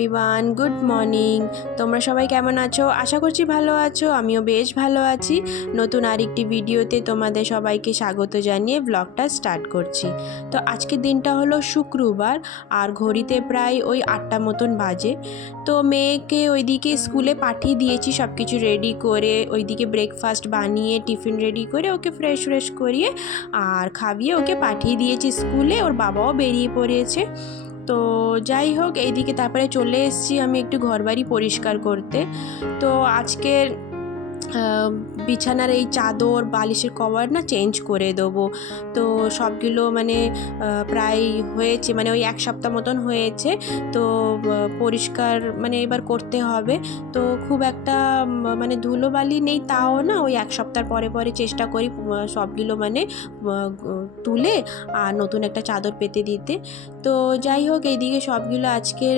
Everyone good morning তোমরা সবাই কেমন আছো? আশা করছি ভালো আছো। আমিও বেশ ভালো আছি। নতুন আরেকটি ভিডিওতে তোমাদের সবাইকে স্বাগত জানিয়ে ব্লগটা স্টার্ট করছি। তো আজকের দিনটা হলো শুক্রবার, আর ঘড়িতে প্রায় ওই আটটা মতন বাজে। তো মেয়েকে ওইদিকে স্কুলে পাঠিয়ে দিয়েছি সব কিছু রেডি করে, ওইদিকে ব্রেকফাস্ট বানিয়ে টিফিন রেডি করে, ওকে ফ্রেশ ফ্রেশ করিয়ে, আর খাইয়ে ওকে পাঠিয়ে দিয়েছি স্কুলে। ওর বাবাও বেরিয়ে পড়েছে। তো যাই হোক, এইদিকে তারপরে চলে এসেছি আমি একটু ঘরবাড়ি পরিষ্কার করতে। তো আজকের বিছানার এই চাদর, বালিশের কভার না চেঞ্জ করে দেবো। তো সবগুলো মানে প্রায় হয়েছে মানে ওই এক সপ্তাহ মতন হয়েছে। তো পরিষ্কার মানে এবার করতে হবে। তো খুব একটা মানে ধুলোবালি নেই তাও না, ওই এক সপ্তাহ পরে পরে চেষ্টা করি সবগুলো মানে তুলে, আর নতুন একটা চাদর পেতে দিতে। তো যাই হোক, এইদিকে সবগুলো আজকে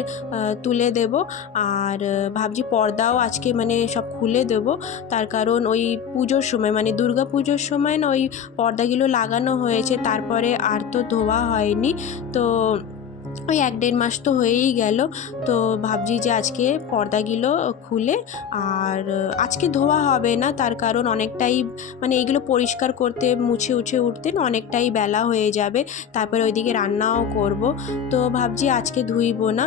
তুলে দেব। আর ভাবছি পর্দাও আজকে মানে সব খুলে দেব। তার কারণ ওই পুজোর সময় মানে দুর্গা পুজোর সময় না ওই পর্দাগুলো লাগানো হয়েছে। তারপরে আর তো ধোয়া হয়নি। তো ওই এক দেড় মাস তো হয়েই গেল। তো ভাবছি যে আজকে পর্দাগুলো খুলে আর আজকে ধোয়া হবে না, তার কারণ অনেকটাই মানে এইগুলো পরিষ্কার করতে, মুছে উঠে উঠতে অনেকটাই বেলা হয়ে যাবে। তারপরে ওইদিকে রান্নাও করব। তো ভাবছি আজকে ধুইব না।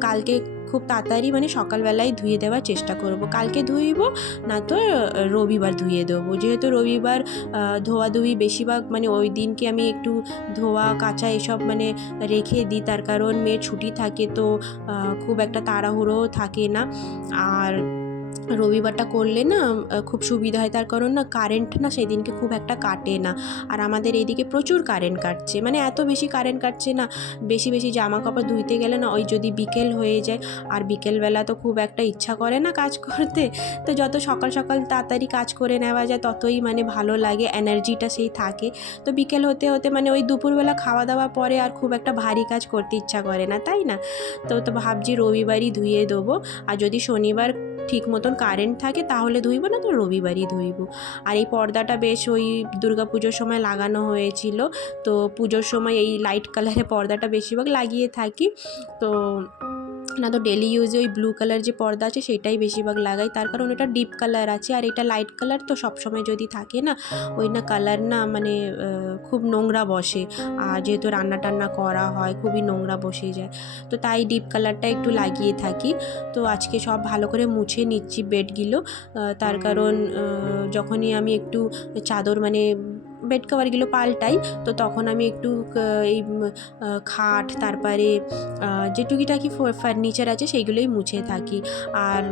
কালকে খুব তাড়াতাড়ি মানে সকালবেলায় ধুয়ে দেওয়ার চেষ্টা করব। কালকে ধুইব না তো রবিবার ধুয়ে দেবো। যেহেতু রবিবার ধোয়া ধোয়াধুয়ি বেশিরভাগ মানে ওই দিনকে আমি একটু ধোয়া, কাঁচা এসব মানে রেখে দিই। তার কারণ মেয়ের ছুটি থাকে তো খুব একটা তাড়াহুড়ো থাকে না। আর রবিবারটা করলে না খুব সুবিধা হয়। তার কারণ না কারেন্ট না সেদিনকে খুব একটা কাটে না। আর আমাদের এইদিকে প্রচুর কারেন্ট কাটছে। মানে এত বেশি কারেন্ট কাটছে না, বেশি বেশি জামা কাপড় ধুইতে গেলে না, ওই যদি বিকেল হয়ে যায়, আর বিকেলবেলা তো খুব একটা ইচ্ছা করে না কাজ করতে, তো যত সকাল সকাল তাড়াতাড়ি কাজ করে নেওয়া যায়, ততই মানে ভালো লাগে এনার্জিটা সেই থাকে। তো বিকেল হতে হতে মানে ওই দুপুরবেলা খাওয়া দাওয়া পরে আর খুব একটা ভারী কাজ করতে ইচ্ছা করে না, তাই না? তো তো ভাবছি রবিবারই ধুয়ে দেবো। আর যদি শনিবার ঠিক মতন কারেন্ট থাকে, তাহলে ধুইব না তো রবিবারই ধুইব। আর এই পর্দাটা বেশ ওই পুজোর সময় লাগানো হয়েছিল, তো পুজোর সময় এই লাইট কালারের পর্দাটা বেশিরভাগ লাগিয়ে থাকি। তো না তো ডেলি ইউজে ওই ব্লু কালার যে পর্দা আছে সেটাই বেশিরভাগ লাগাই। তার কারণ এটা ডিপ কালার আছে আর এটা লাইট কালার তো সবসময় যদি থাকে না, ওই না কালার না মানে খুব নোংরা বসে। আর যেহেতু রান্না টান্না করা হয় খুবই নোংরা বসে যায়। তো তাই ডিপ কালারটা একটু লাগিয়ে থাকি। তো আজকে সব ভালো করে মুছে নিচ্ছি বেডগুলো তার কারণ যখনই আমি একটু চাদর মানে বেড কভারগুলো পাল্টাই তো তখন আমি একটু এই খাট তারপরে আহ, যে টুকিটাকি ফার্নিচার আছে সেইগুলোই মুছে থাকি। আর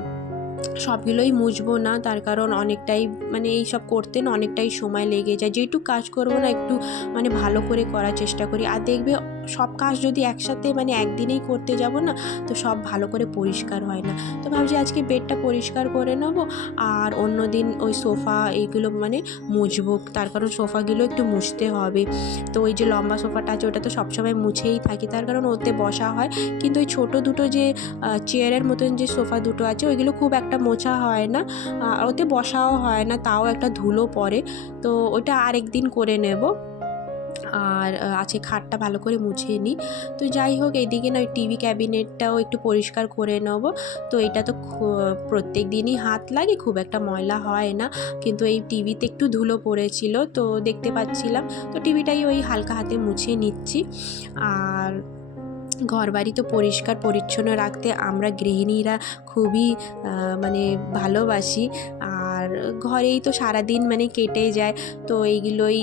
সবগুলোই মুছবো না তার কারণ অনেকটাই মানে এই সব করতে না অনেকটাই সময় লেগে যায়। যেটুকু কাজ করব না একটু মানে ভালো করে করার চেষ্টা করি। আর দেখবে সব কাজ যদি একসাথে মানে একদিনেই করতে যাব না, তো সব ভালো করে পরিষ্কার হয় না। তো ভাবছি আজকে বেডটা পরিষ্কার করে নেব, আর অন্য দিন ওই সোফা এইগুলো মানে মুছবো। তার কারণ সোফাগুলো একটু মুছতে হবে। তো ওই যে লম্বা সোফাটা আছে, ওটা তো সবসময় মুছেই থাকি। তার কারণ ওতে বসা হয়। কিন্তু ওই ছোটো দুটো যে চেয়ারের মতন যে সোফা দুটো আছে, ওইগুলো খুব একটা মোছা হয় না। ওতে বসাও হয় না, তাও একটা ধুলো পড়ে। তো ওটা আরেক দিন করে নেব। আর আছে খাটটা ভালো করে মুছে নিই। তো যাই হোক এইদিকে না ওই টিভি ক্যাবিনেটটাও একটু পরিষ্কার করে নেব। তো এটা তো প্রত্যেক দিনই হাত লাগে, খুব একটা ময়লা হয় না। কিন্তু এই টিভিতে একটু ধুলো পড়েছিল, তো দেখতে পাচ্ছিলাম। তো টিভিটাই ওই হালকা হাতে মুছে নিচ্ছি। আর ঘর বাড়ি তো পরিষ্কার, পরিচ্ছন্ন রাখতে আমরা গৃহিণীরা খুবই মানে ভালোবাসি। আর ঘরেই তো সারাদিন মানে কেটে যায়। তো এইগুলোই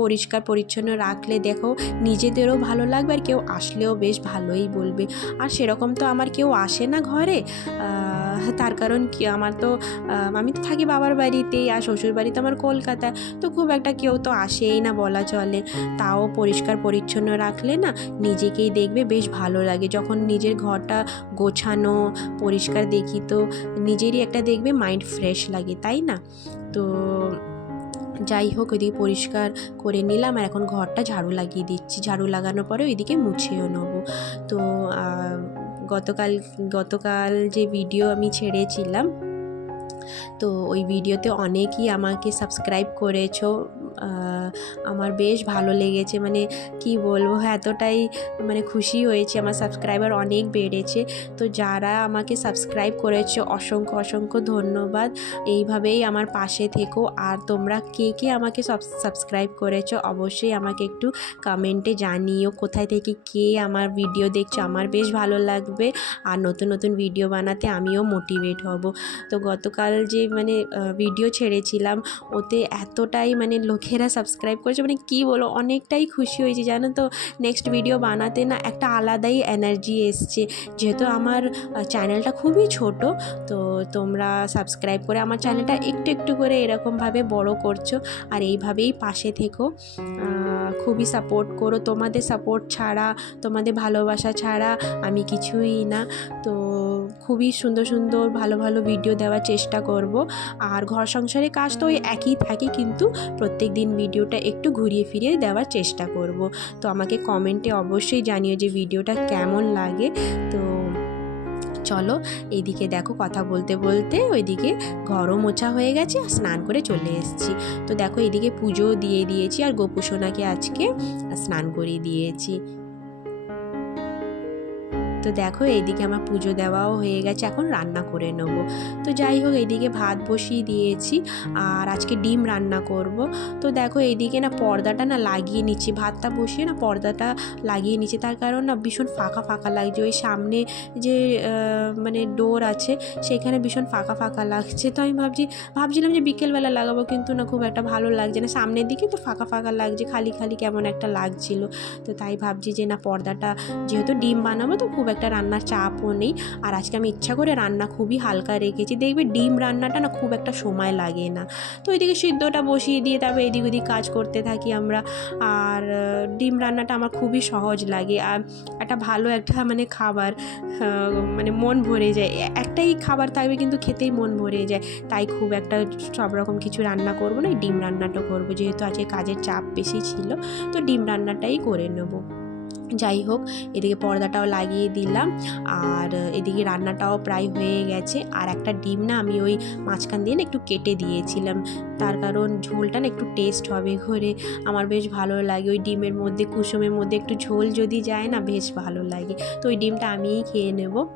পরিষ্কার পরিচ্ছন্ন রাখলে দেখো নিজেদেরও ভালো লাগবে আর কেউ আসলেও বেশ ভালোই বলবে। আর সেরকম তো আমার কেউ আসে না ঘরে। তার কারণ কি? আমার তো আমি তো থাকি বাবার বাড়িতেই আর শ্বশুর বাড়ি তো আমার কলকাতায়। তো খুব একটা কেউ তো আসেই না বলা চলে। তাও পরিষ্কার পরিচ্ছন্ন রাখলে না নিজেকেই দেখবে বেশ ভালো লাগে। যখন নিজের ঘরটা গোছানো, পরিষ্কার দেখি তো নিজেরই একটা দেখবে মাইন্ড ফ্রেশ লাগে, তাই না? তো যাই হোক, ওইদিকে পরিষ্কার করে নিলাম আর এখন ঘরটা ঝাড়ু লাগিয়ে দিচ্ছি। ঝাড়ু লাগানোর পরে ওইদিকে মুছেও নেব। তো গতকাল গতকাল যে ভিডিও আমি ছেড়েছিলাম তো ওই ভিডিওতে অনেকই আমাকে সাবস্ক্রাইব করেছ আমার বেশ ভালো লেগেছে। মানে কি বলব এতটাই মানে খুশি হয়েছে। আমার সাবস্ক্রাইবার অনেক বেড়েছে। তো যারা আমাকে সাবস্ক্রাইব করেছে, অসংখ্য অসংখ্য ধন্যবাদ। এইভাবেই আমার পাশে থেকো। আর তোমরা কে কে আমাকে সব সাবস্ক্রাইব করেছ, অবশ্যই আমাকে একটু কমেন্টে জানিও। কোথায় থেকে কে আমার ভিডিও দেখছ, আমার বেশ ভালো লাগবে। আর নতুন নতুন ভিডিও বানাতে আমিও মোটিভেট হব। তো গতকাল যে মানে ভিডিও ছেড়েছিলাম, ওতে এতটাই মানে লোকেরা সাবস্ক্রাইব করেছে মানে কী বলো, অনেকটাই খুশি হয়েছে, জানো তো? নেক্সট ভিডিও বানাতে না একটা আলাদাই এনার্জি এসছে। যেহেতু আমার চ্যানেলটা খুবই ছোট, তো তোমরা সাবস্ক্রাইব করে আমার চ্যানেলটা একটু একটু করে এরকমভাবে বড় করছ, আর এইভাবেই পাশে থেকো। খুবই সাপোর্ট করো। তোমাদের সাপোর্ট ছাড়া, তোমাদের ভালোবাসা ছাড়া আমি কিছুই না। তো খুবই সুন্দর সুন্দর, ভালো ভালো ভিডিও দেওয়ার চেষ্টা করব। আর ঘর সংসারের কাজ তো ওই একই থাকে, কিন্তু প্রত্যেক দিন ভিডিওটা একটু ঘুরিয়ে ফিরিয়ে দেওয়ার চেষ্টা করব। তো আমাকে কমেন্টে অবশ্যই জানিও যে ভিডিওটা কেমন লাগে। তো চলো এইদিকে দেখো কথা বলতে বলতে ওইদিকে ঘরও মোছা হয়ে গেছে আর স্নান করে চলে এসেছি। তো দেখো এদিকে পুজো দিয়ে দিয়েছি আর গোপুসোনাকে আজকে স্নান করিয়ে দিয়েছি। তো দেখো এইদিকে আমার পুজো দেওয়াও হয়ে গেছে, এখন রান্না করে নেব। তো যাই হোক এইদিকে ভাত বসিয়ে দিয়েছি আর আজকে ডিম রান্না করব। তো দেখো এইদিকে না পর্দাটা না লাগিয়ে নিচ্ছি, ভাতটা বসিয়ে না পর্দাটা লাগিয়ে নিচ্ছি, তার কারণ না ভীষণ ফাঁকা ফাঁকা লাগছে। ওই সামনে যে মানে ডোর আছে, সেখানে ভীষণ ফাঁকা ফাঁকা লাগছে। তো আমি ভাবছি, ভাবছিলাম যে বিকেলবেলা লাগাবো, কিন্তু না খুব একটা ভালো লাগছে না। সামনের দিকে তো ফাঁকা ফাঁকা লাগছে, খালি খালি কেমন একটা লাগছিল। তো তাই ভাবছি যে না পর্দাটা যেহেতু ডিম বানাবো, তো খুব একটা রান্নার চাপও নেই। আর আজকে আমি ইচ্ছা করে রান্না খুবই হালকা রেখেছি। দেখবে ডিম রান্নাটা না খুব একটা সময় লাগে না। তো ওইদিকে সিদ্ধটা বসিয়ে দিয়ে তারপর এদিক ওদিক কাজ করতে থাকি আমরা। আর ডিম রান্নাটা আমার খুবই সহজ লাগে। আর একটা ভালো একটা মানে খাবার মানে মন ভরে যায়। একটাই খাবার থাকবে কিন্তু খেতেই মন ভরে যায়। তাই খুব একটা সব রকম কিছু রান্না করব না ডিম রান্নাটা করব। যেহেতু আজকে কাজের চাপ বেশি ছিল, তো ডিম রান্নাটাই করে নেব। যাই হোক, এদিকে পর্দাটাও লাগিয়ে দিলাম। আর এদিকে রান্নাটাও প্রায় হয়ে গেছে। আর একটা ডিম না আমি ওই মাঝখান দিয়ে না একটু কেটে দিয়েছিলাম। তার কারণ ঝোলটা না একটু টেস্ট হবে ঘরে। আমার বেশ ভালো লাগে। ওই ডিমের মধ্যে, কুসুমের মধ্যে একটু ঝোল যদি যায় না, বেশ ভালো লাগে। তো ওই ডিমটা আমিই খেয়ে নেব।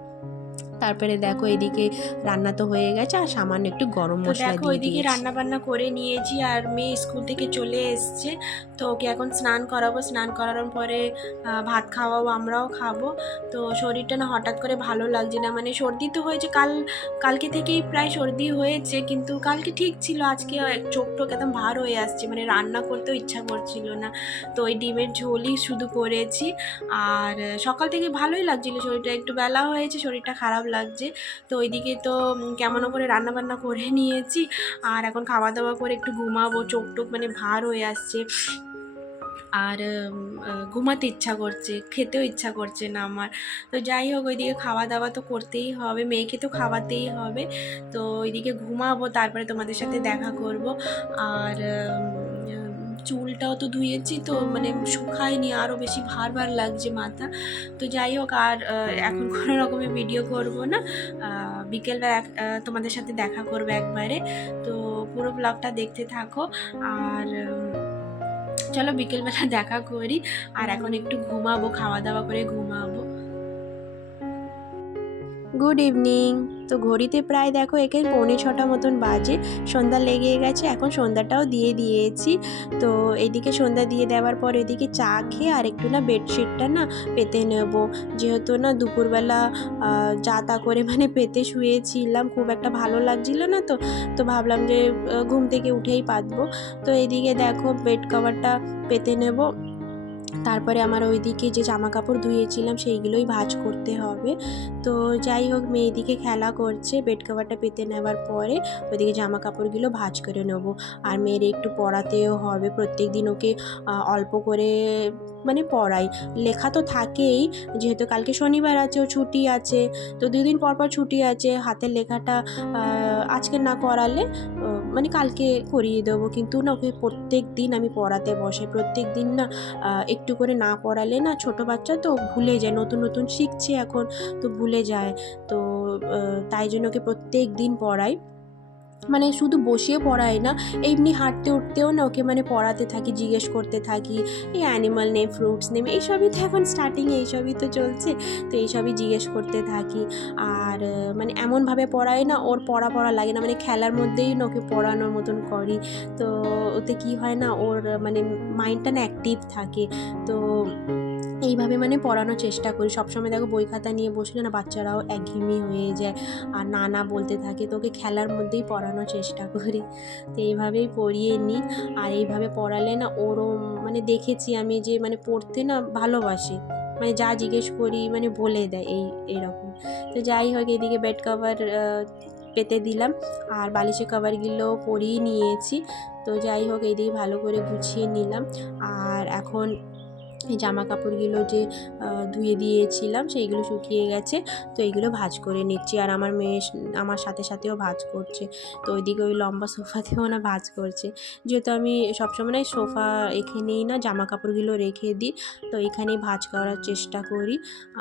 তারপরে দেখো এদিকে রান্না তো হয়ে গেছে আর সামান্য একটু গরম মশলা দিয়ে ওইদিকে রান্না বান্না করে নিয়েছি আর মেয়ে স্কুল থেকে চলে এসছে। তো ওকে এখন স্নান করাবো। স্নান করানোর পরে ভাত খাওয়াবো আমরাও খাব। তো শরীরটা না হঠাৎ করে ভালো লাগছে না। মানে সর্দি তো হয়েছে কাল কালকে থেকেই প্রায় সর্দি হয়েছে কিন্তু কালকে ঠিক ছিল। আজকে চোখ টোক একদম ভার হয়ে আসছে। মানে রান্না করতেও ইচ্ছা করছিল না। তো ওই ডিমের ঝোলই শুধু করেছি। আর সকাল থেকে ভালোই লাগছিল শরীরটা। একটু বেলা হয়েছে শরীরটা খারাপ লাগছে। তো ওইদিকে তো কেমন করে রান্না বান্না করে নিয়েছি। আর এখন খাওয়া দাওয়া করে একটু ঘুমাবো চোখ টোক মানে ভার হয়ে আসছে। আর ঘুমাতে ইচ্ছা করছে, খেতেও ইচ্ছা করছে না আমার। তো যাই হোক, ওইদিকে খাওয়া দাওয়া তো করতেই হবে, মেয়েকে তো খাওয়াতেই হবে। তো ওইদিকে ঘুমাবো, তারপরে তোমাদের সাথে দেখা করব। আর চুলটাও তো ধুয়েছি তো মানে শুকায়নি আরও বেশি ভার ভার লাগছে মাথা তো যাই হোক, আর এখন কোনো রকমের ভিডিও করব না। বিকেলবেলা এক- তোমাদের সাথে দেখা করব একবারে। তো পুরো ব্লগটা দেখতে থাকো। আর চলো বিকেলবেলা দেখা করি। আর এখন একটু ঘুমাবো, খাওয়া দাওয়া করে ঘুমাবো। গুড ইভিনিং তো ঘড়িতে প্রায় দেখো এখানে পৌনে ছটা মতন বাজে। সন্ধ্যা লেগে গেছে, এখন সন্ধ্যাটাও দিয়ে দিয়েছি। তো এদিকে সন্ধ্যা দিয়ে দেওয়ার পর এদিকে চা খেয়ে আর একটু না বেডশিটটা না পেতে নেব। যেহেতু না দুপুরবেলা যা তা করে মানে পেতে শুয়েছিলাম, খুব একটা ভালো লাগছিল না তো তো ভাবলাম যে ঘুম থেকে উঠেই পাতবো। তো এদিকে দেখো বেড কভারটা পেতে নেব। তারপরে আমার ওইদিকে যে জামা কাপড় ধুয়েছিলাম সেইগুলোই ভাজ করতে হবে। তো যাই হোক মেয়ে এদিকে খেলা করছে বেড কভারটা পেতে নেওয়ার পরে ওইদিকে জামা কাপড়গুলো ভাজ করে নেব। আর মেয়ের একটু পড়াতেও হবে প্রত্যেক দিন ওকে অল্প করে মানে পড়াই। লেখা তো থাকেই, যেহেতু কালকে শনিবার আছে, ও ছুটি আছে, তো দুদিন পর পর ছুটি আছে, হাতের লেখাটা আজকে না করালে মানে কালকে করিয়ে দেবো। কিন্তু না, ওকে প্রত্যেক দিন আমি পড়াতে বসে। প্রত্যেক দিন না একটু করে না পড়ালে না, ছোট বাচ্চা তো ভুলে যায়, নতুন নতুন শিখছে এখন, তো ভুলে যায়। তো তাই জন্য ওকে প্রত্যেক দিন পড়াই। মানে শুধু বসিয়ে পড়াই না, এমনি হাঁটতে উঠতেও না ওকে মানে পড়াতে থাকি, জিজ্ঞেস করতে থাকি, এই অ্যানিমাল নেম ফ্রুটস নেম এইসবই তো এখন স্টার্টিং এইসবই তো চলছে, তো এইসবই জিজ্ঞেস করতে থাকি। আর মানে এমনভাবে পড়াই না, ওর পড়া পড়া লাগে না মানে খেলার মধ্যেই না ওকে পড়ানোর মতন করি। তো ওতে কি হয় না, ওর মানে মাইন্ডটা না অ্যাক্টিভ থাকে। তো এইভাবে মানে পড়ানোর চেষ্টা করি। সবসময় দেখো বই খাতা নিয়ে বসলে না বাচ্চারাও একঘেয়েমি হয়ে যায়। আর না না বলতে থাকে তো ওকে খেলার মধ্যেই পড়ানোর চেষ্টা করি। তো এইভাবেই পড়িয়ে নিই। আর এইভাবে পড়ালে না ওরও মানে দেখেছি আমি যে মানে পড়তে না ভালোবাসে। মানে যা জিজ্ঞেস করি মানে বলে দেয় এই এরকম তো যাই হোক, এদিকে বেড কভার পেতে দিলাম। আর বালিশের কভারগুলো পরিয়ে নিয়েছি। তো যাই হোক এইদিকে ভালো করে গুছিয়ে নিলাম। আর এখন জামা কাপড়গুলো যে ধুয়ে দিয়েছিলাম সেইগুলো শুকিয়ে গেছে। তো এইগুলো ভাজ করে নিচ্ছি। আর আমার মেয়ে আমার সাথে সাথেও ভাজ করছে। তো ওইদিকে ওই লম্বা সোফাতেও না ভাজ করছে। যেহেতু আমি সবসময় সোফা এখানেই না জামা কাপড়গুলো রেখে দিই, তো এখানেই ভাজ করার চেষ্টা করি।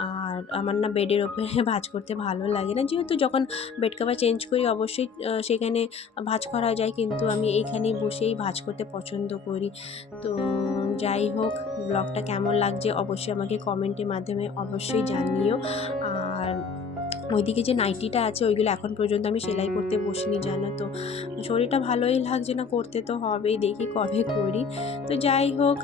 আর আমার না বেডের ওপরে ভাজ করতে ভালো লাগে না। যেহেতু যখন বেড কভার চেঞ্জ করি অবশ্যই সেখানে ভাজ করা যায়। কিন্তু আমি এইখানেই বসেই ভাজ করতে পছন্দ করি। তো যাই হোক ব্লগটা কেমন লাগছে অবশ্যই আমাকে কমেন্টের মাধ্যমে অবশ্যই জানিও। আর ওইদিকে যে নাইটিটা আছে, ওইগুলো এখন পর্যন্ত আমি সেলাই করতে বসিনি, জানো তো। শরীরটা ভালোই লাগছে না, করতে তো হবেই, দেখি কবে করি। তো যাই হোক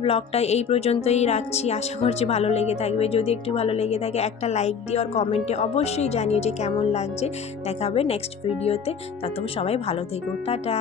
ব্লগটা এই পর্যন্তই রাখছি। আশা করছি ভালো লেগে থাকবে। যদি একটু ভালো লেগে থাকে, একটা লাইক দিও আর কমেন্টে অবশ্যই জানিও যে কেমন লাগছে। দেখাবে নেক্সট ভিডিওতে ততক্ষণ সবাই ভালো থেকো। টাটা!